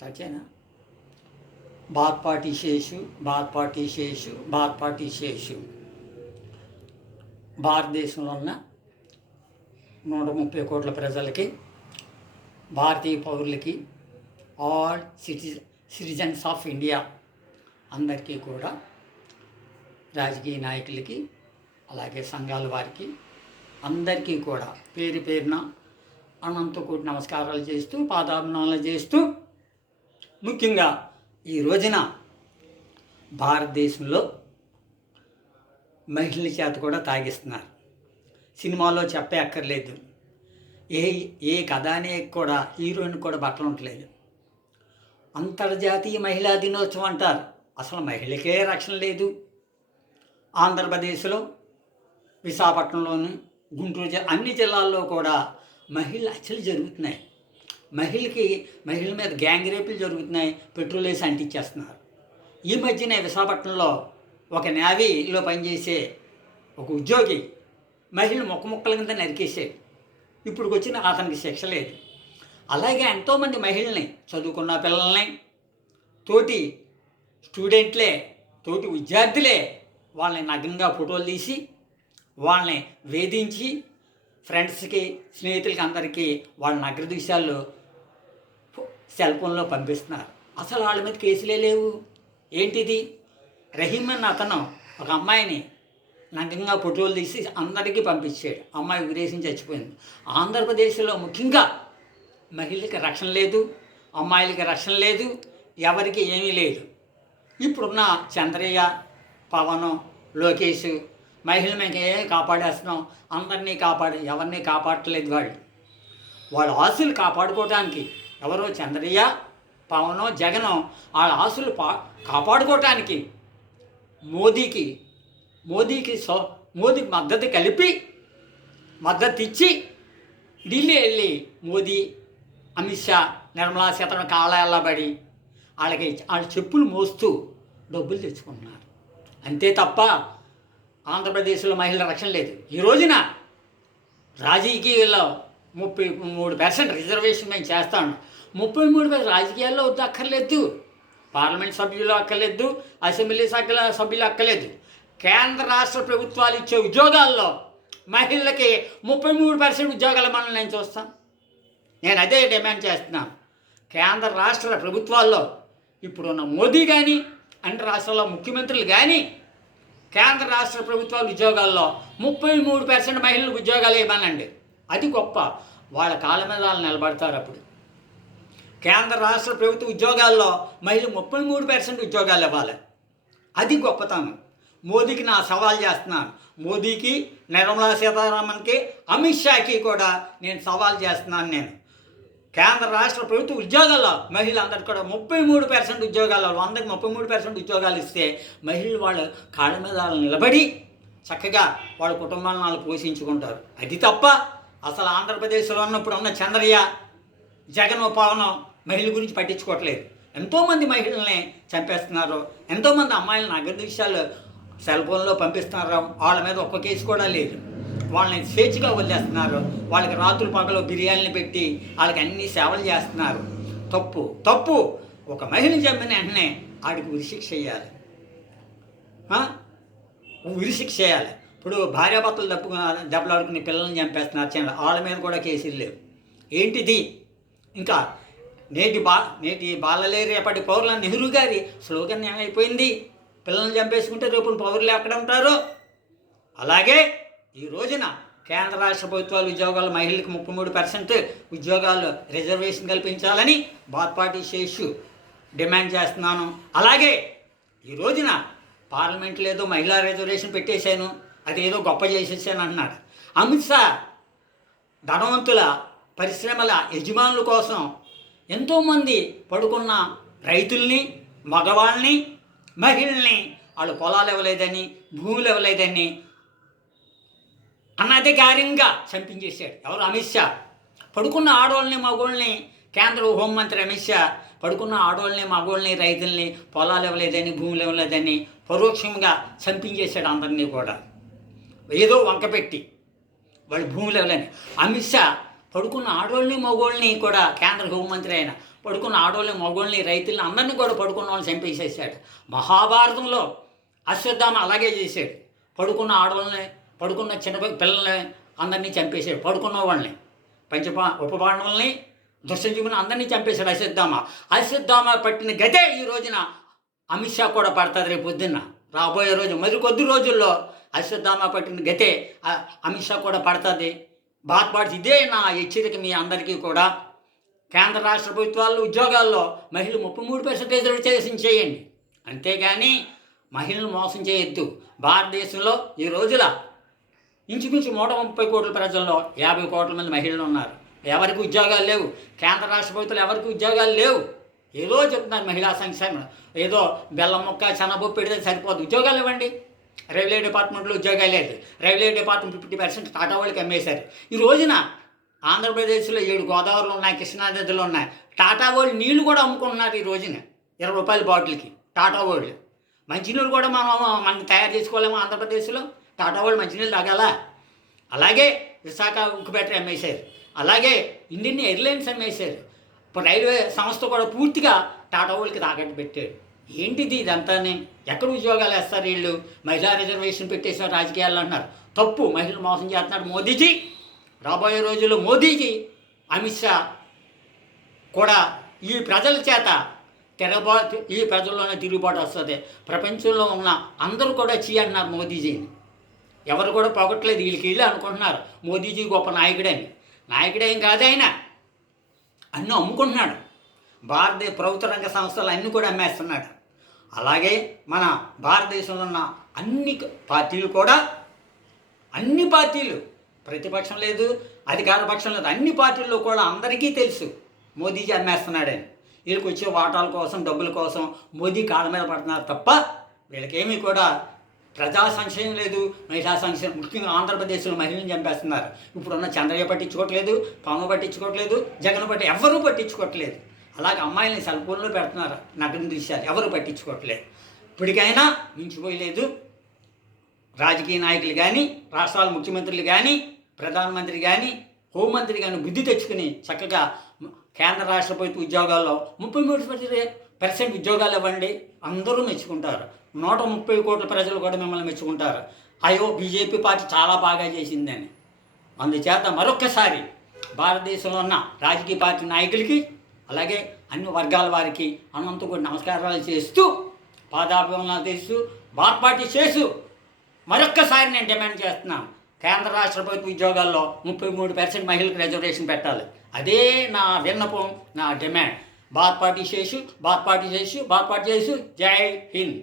Start చేయనా? భారతదేశంలో ఉన్న 130 కోట్ల ప్రజలకి, భారతీయ పౌరులకి, ఆల్ సిటిజన్స్ ఆఫ్ ఇండియా అందరికీ కూడా, రాజకీయ నాయకులకి, అలాగే సంఘాల వారికి అందరికీ కూడా పేరు పేరున అనంత కోటి నమస్కారాలు చేస్తూ, పాదాభివందనాలు చేస్తూ, ముఖ్యంగా ఈ రోజున భారతదేశంలో మహిళల చేత కూడా తాగిస్తున్నారు. సినిమాలో చెప్పే అక్కర్లేదు. ఏ కథానాయకు కూడా, హీరోయిన్ కూడా బట్టలు ఉండలేదు. అంతర్జాతీయ మహిళా దినోత్సవం అంటారు. అసలు మహిళకే రక్షణ లేదు. ఆంధ్రప్రదేశ్లో, విశాఖపట్నంలోను, గుంటూరు అన్ని జిల్లాల్లో కూడా మహిళ హత్యలు జరుగుతున్నాయి. మహిళల మీద గ్యాంగ్ రేపులు జరుగుతున్నాయి. పెట్రోల్ వేసి అంటించేస్తున్నారు. ఈ మధ్యనే విశాఖపట్నంలో ఒక నేవీలో పనిచేసే ఒక ఉద్యోగి మహిళలు ముక్కల కింద నరికేసాడు. ఇప్పుడు వచ్చిన అతనికి శిక్ష లేదు. అలాగే ఎంతోమంది మహిళల్ని, చదువుకున్న పిల్లల్ని, తోటి స్టూడెంట్లే, తోటి విద్యార్థులే వాళ్ళని నగ్నంగా ఫోటోలు తీసి వాళ్ళని వేధించి ఫ్రెండ్స్కి, స్నేహితులకి అందరికీ వాళ్ళ నగ్న దృశ్యాలు సెల్ ఫోన్లో పంపిస్తున్నారు. అసలు వాళ్ళ మీద కేసులే లేవు. ఏంటిది? రహీం అన్న అతను ఒక అమ్మాయిని నగ్నంగా ఫోటోలు తీసి అందరికీ పంపించాడు. అమ్మాయి ఉరేసించి చచ్చిపోయింది. ఆంధ్రప్రదేశ్లో ముఖ్యంగా మహిళలకి రక్షణ లేదు, అమ్మాయిలకి రక్షణ లేదు, ఎవరికి ఏమీ లేదు. ఇప్పుడున్న చంద్రయ్య, పవన్, లోకేష్ మహిళలు మేము ఏమీ కాపాడేస్తున్నాం, అందరినీ ఎవరిని కాపాడట్లేదు. వాళ్ళ ఆశలు కాపాడుకోవటానికి, ఎవరో చంద్రయ్య, పవనో, జగనో వాళ్ళ ఆశలు కాపాడుకోవటానికి మోదీకి మద్దతు ఇచ్చి ఢిల్లీ వెళ్ళి మోదీ, అమిత్ షా, నిర్మలా సీతారామన్ కాళ్ళబడి వాళ్ళ చెప్పులు మోస్తూ డబ్బులు తెచ్చుకుంటున్నారు. అంతే తప్ప ఆంధ్రప్రదేశ్లో మహిళల రక్షణ లేదు. ఈ రోజున రాజకీయాల్లో 33% రిజర్వేషన్ మేము చేస్తాను. 33% రాజకీయాల్లో వద్దు, అక్కర్లేదు. పార్లమెంట్ సభ్యులు అక్కర్లేదు, అసెంబ్లీ సభ్యులు అక్కర్లేదు. కేంద్ర రాష్ట్ర ప్రభుత్వాలు ఇచ్చే ఉద్యోగాల్లో మహిళలకి 33% ఉద్యోగాల మనం నేను చూస్తాను. నేను అదే డిమాండ్ చేస్తున్నాను. కేంద్ర రాష్ట్ర ప్రభుత్వాల్లో ఇప్పుడున్న మోదీ కానీ, అన్ని రాష్ట్రాల్లో ముఖ్యమంత్రులు కానీ, కేంద్ర రాష్ట్ర ప్రభుత్వాల ఉద్యోగాల్లో 33% మహిళలకు ఉద్యోగాలు ఇవ్వనండి. అది గొప్ప. వాళ్ళ కాళ్ళ మీద వాళ్ళు నిలబడతారు. అప్పుడు కేంద్ర రాష్ట్ర ప్రభుత్వ ఉద్యోగాల్లో మహిళలు 33% ఉద్యోగాలు ఇవ్వాలి. అది గొప్పతనం. మోదీకి నా సవాల్ చేస్తున్నాను. మోదీకి, నిర్మలా సీతారామన్కి, అమిత్ షాకి కూడా నేను సవాల్ చేస్తున్నాను. నేను కేంద్ర రాష్ట్ర ప్రభుత్వ ఉద్యోగాల్లో మహిళలందరికీ కూడా 33% ఉద్యోగాలు, 100కి 33% ఉద్యోగాలు ఇస్తే మహిళలు వాళ్ళ కాళ్ళ మీద వాళ్ళు నిలబడి చక్కగా వాళ్ళ కుటుంబాలను వాళ్ళు పోషించుకుంటారు. అది తప్ప అసలు ఆంధ్రప్రదేశ్లో ఉన్నప్పుడు ఉన్న చంద్రయ్య, జగన్, పవన్ మహిళల గురించి పట్టించుకోవట్లేదు. ఎంతోమంది మహిళల్ని చంపేస్తున్నారు. ఎంతోమంది అమ్మాయిలను అగ్ర విషయాలు సెల్ ఫోన్లో పంపిస్తున్నారు. వాళ్ళ మీద ఒక్క కేసు కూడా లేదు. వాళ్ళని స్వేచ్ఛగా వదిలేస్తున్నారు. వాళ్ళకి రాత్రులు పగలు బిర్యానీలు పెట్టి వాళ్ళకి అన్ని సేవలు చేస్తున్నారు. తప్పు. ఒక మహిళని చంపిన వెంటనే ఆడికి ఉరిశిక్ష చేయాలి. ఉరిశిక్ష చేయాలి. ఇప్పుడు భార్యాభర్తలు దెబ్బలాడుకుని పిల్లల్ని చంపేస్తున్నారు. వాళ్ళ మీద కూడా కేసులు లేవు. ఏంటిది? ఇంకా నేటి బాలలే రేపటి పౌరుల నెహ్రూ గారి స్లోగన్ ఏమైపోయింది? పిల్లల్ని చంపేసుకుంటే రేపు పౌరులు ఎక్కడ ఉంటారు? అలాగే ఈ రోజున కేంద్ర రాష్ట్ర ప్రభుత్వాల ఉద్యోగాలు మహిళలకు 33% ఉద్యోగాలు రిజర్వేషన్ కల్పించాలని భారతదేశం డిమాండ్ చేస్తున్నాను. అలాగే ఈ రోజున పార్లమెంట్లో ఏదో మహిళా రిజర్వేషన్ పెట్టేశాను, అదేదో గొప్ప చేసేసాను అన్నాడు. అమిత్ షా ధనవంతుల పరిశ్రమల యజమానుల కోసం ఎంతోమంది పడుకున్న రైతుల్ని, మగవాళ్ళని, మహిళల్ని వాళ్ళు పొలాలు ఇవ్వలేదని, భూములు ఇవ్వలేదని అనధికారంగా చంపించేశాడు. ఎవరు? అమిత్ షా. పడుకున్న ఆడవాళ్ళని, మగవాళ్ళని, కేంద్ర హోంమంత్రి అమిత్ షా పడుకున్న ఆడవాళ్ళని, మగవాళ్ళని, రైతుల్ని పొలాలు ఇవ్వలేదని, భూములు ఇవ్వలేదని పరోక్షంగా చంపించేశాడు అందరినీ కూడా. ఏదో వంకపెట్టి వాళ్ళు భూములు ఇవ్వలేని. అమిత్ షా పడుకున్న ఆడవాళ్ళని మగోళ్ళని కూడా కేంద్ర హోంమంత్రి అయిన పడుకున్న ఆడవాళ్ళని మగోళ్ళని రైతుల్ని అందరినీ కూడా పడుకున్న వాళ్ళని చంపేసేసాడు. మహాభారతంలో అశ్వత్థామ అలాగే చేశాడు. పడుకున్న ఆడవాళ్ళని పడుకున్న చిన్న పిల్లల్ని అందరినీ చంపేశాడు. పడుకున్న వాళ్ళని ఉపపాండవుల్ని దుష్టజీవుని అందరినీ చంపేశాడు అశ్వత్థామ పట్టిన గతే ఈ రోజున అమిత్ షా కూడా పడుతుంది. రేపు పొద్దున్న రాబోయే రోజు మరి కొద్ది రోజుల్లో అశ్వత్థామ పట్టిన గతే అమిత్ షా కూడా పడుతుంది. బాధపడి ఇదే నా హెచ్చరిక మీ అందరికీ కూడా. కేంద్ర రాష్ట్ర ప్రభుత్వాలు ఉద్యోగాల్లో మహిళలు 33% రిజర్వేషన్ చేయండి. అంతేగాని మహిళలను మోసం చేయొద్దు. భారతదేశంలో ఈ రోజుల ఇంచుమించు 130 కోట్ల ప్రజల్లో 50 కోట్ల మంది మహిళలు ఉన్నారు. ఎవరికి ఉద్యోగాలు లేవు. కేంద్ర రాష్ట్ర ప్రభుత్వాలు ఎవరికి ఉద్యోగాలు లేవు. ఏదో చెప్తున్నారు మహిళా సంక్షేమం, ఏదో బెల్లం ముక్క చెనబొప్పు పెడితే సరిపోదు. ఉద్యోగాలు ఇవ్వండి. రైల్వే డిపార్ట్మెంట్లో ఉద్యోగాలు లేదు. రైల్వే డిపార్ట్మెంట్ 50% టాటా వాళ్ళకి అమ్మేశారు. ఈ రోజున ఆంధ్రప్రదేశ్లో 7 గోదావరిలు ఉన్నాయి, కృష్ణానదులు ఉన్నాయి. టాటా వాళ్ళు నీళ్లు కూడా అమ్ముకుంటున్నారు ఈ రోజున 20 రూపాయల బాటిల్కి. టాటా వాళ్ళు మంచినీళ్ళు కూడా మనం తయారు చేసుకోలేము ఆంధ్రప్రదేశ్లో. టాటా వాళ్ళు మంచినీళ్ళు తాగాల. అలాగే విశాఖ ఉక్కు బ్యాటరీ అమ్మేశారు. అలాగే ఇండియన్ ఎయిర్లైన్స్ అమ్మేశారు. ఇప్పుడు రైల్వే సంస్థ కూడా పూర్తిగా టాటా వాళ్ళకి తాకట్టు పెట్టాడు. ఏంటిది ఇదంతానే? ఎక్కడ ఉద్యోగాలు వేస్తారు వీళ్ళు? మహిళా రిజర్వేషన్ పెట్టేసిన రాజకీయాలు అంటున్నారు. తప్పు. మహిళలు మోసం చేస్తున్నాడు మోదీజీ. రాబోయే రోజుల్లో మోదీజీ, అమిత్ షా కూడా ఈ ప్రజల చేత ఈ ప్రజల్లోనే తిరుగుబాటు వస్తుంది. ప్రపంచంలో ఉన్న అందరూ కూడా అంటున్నారు మోదీజీని. ఎవరు కూడా పొగట్లేదు. వీళ్ళు అనుకుంటున్నారు మోదీజీ గొప్ప నాయకుడని. నాయకుడేం కాదు ఆయన. అన్నీ అమ్ముకుంటున్నాడు. భారతీయ ప్రభుత్వ రంగ సంస్థలు అన్నీ కూడా అమ్మేస్తున్నాడు. అలాగే మన భారతదేశంలో ఉన్న అన్ని పార్టీలు కూడా, అన్ని పార్టీలు, ప్రతిపక్షం లేదు, అధికార పక్షం లేదు, అన్ని పార్టీల్లో కూడా అందరికీ తెలుసు మోదీజీ అమ్మేస్తున్నాడని. వీళ్ళకి వచ్చే వాటాల కోసం, డబ్బుల కోసం మోదీ కాళ్ళ మీద పడుతున్నారు తప్ప వీళ్ళకేమీ కూడా ప్రజా సంక్షేమం లేదు, మహిళా సంక్షేమం. ముఖ్యంగా ఆంధ్రప్రదేశ్లో మహిళలను చంపేస్తున్నారు. ఇప్పుడున్న చంద్రయ్య పట్టించుకోవట్లేదు, పవన్ పట్టించుకోవట్లేదు, జగన్ ఎవరూ పట్టించుకోవట్లేదు. అలాగే అమ్మాయిల్ని సెల్ ఫోన్లో పెడుతున్నారు నగ్న దృశ్యాలు, ఎవరు పట్టించుకోవట్లేదు. ఇప్పటికైనా మించిపోయలేదు. రాజకీయ నాయకులు కానీ, రాష్ట్రాల ముఖ్యమంత్రులు కానీ, ప్రధానమంత్రి కానీ, హోంమంత్రి కానీ బుద్ధి తెచ్చుకుని చక్కగా కేంద్ర రాష్ట్ర ప్రభుత్వ ఉద్యోగాల్లో 33% ఉద్యోగాలు ఇవ్వండి. అందరూ మెచ్చుకుంటారు. 130 కోట్ల ప్రజలు కూడా మిమ్మల్ని మెచ్చుకుంటారు. అయ్యో బీజేపీ పార్టీ చాలా బాగా చేసిందని. అందుచేత మరొక్కసారి భారతదేశంలో ఉన్న రాజకీయ పార్టీ నాయకులకి, అలాగే అన్ని వర్గాల వారికి అనంత కూడా నమస్కారాలు చేస్తూ, పాదాభివందనాలు చేస్తూ, బాత్పాటి చేస్తూ మరొక్కసారి నేను డిమాండ్ చేస్తున్నాను. కేంద్ర రాష్ట్ర ప్రభుత్వ ఉద్యోగాల్లో 33% మహిళలకు రిజర్వేషన్ పెట్టాలి. అదే నా విన్నపం, నా డిమాండ్. బాత్పాటి చేసు. జై హింద్.